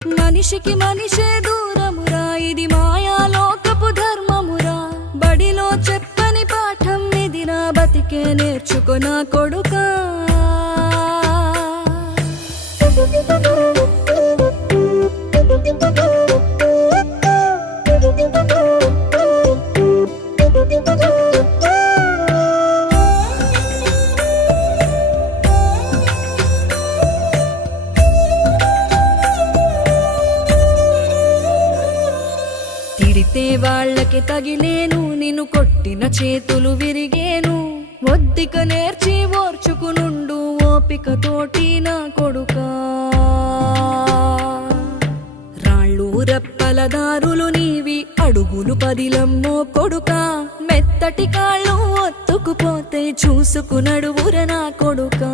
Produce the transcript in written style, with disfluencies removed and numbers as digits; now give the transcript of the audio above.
మనిషికి మనిషే దూరమురా, ఇది మాయాలోకపు ధర్మమురా. బడిలో చెప్పని పాఠం ఇదిరా, బతికే నేర్చుకో నా కొడుకా. తిడితే వాళ్ళకి తగిలేను, నిన్ను కొట్టిన చేతులు విరిగేను. ఒద్దిక నేర్చి ఓర్చుకునుండు ఓపికతోటి నా కొడుకా. రాళ్ళు రెప్పల దారులు నీవి, అడుగులు పదిలమ్మో కొడుకా. మెత్తటి కాళ్ళు ఒత్తుకుపోతే చూసుకునడువుర నా కొడుకా.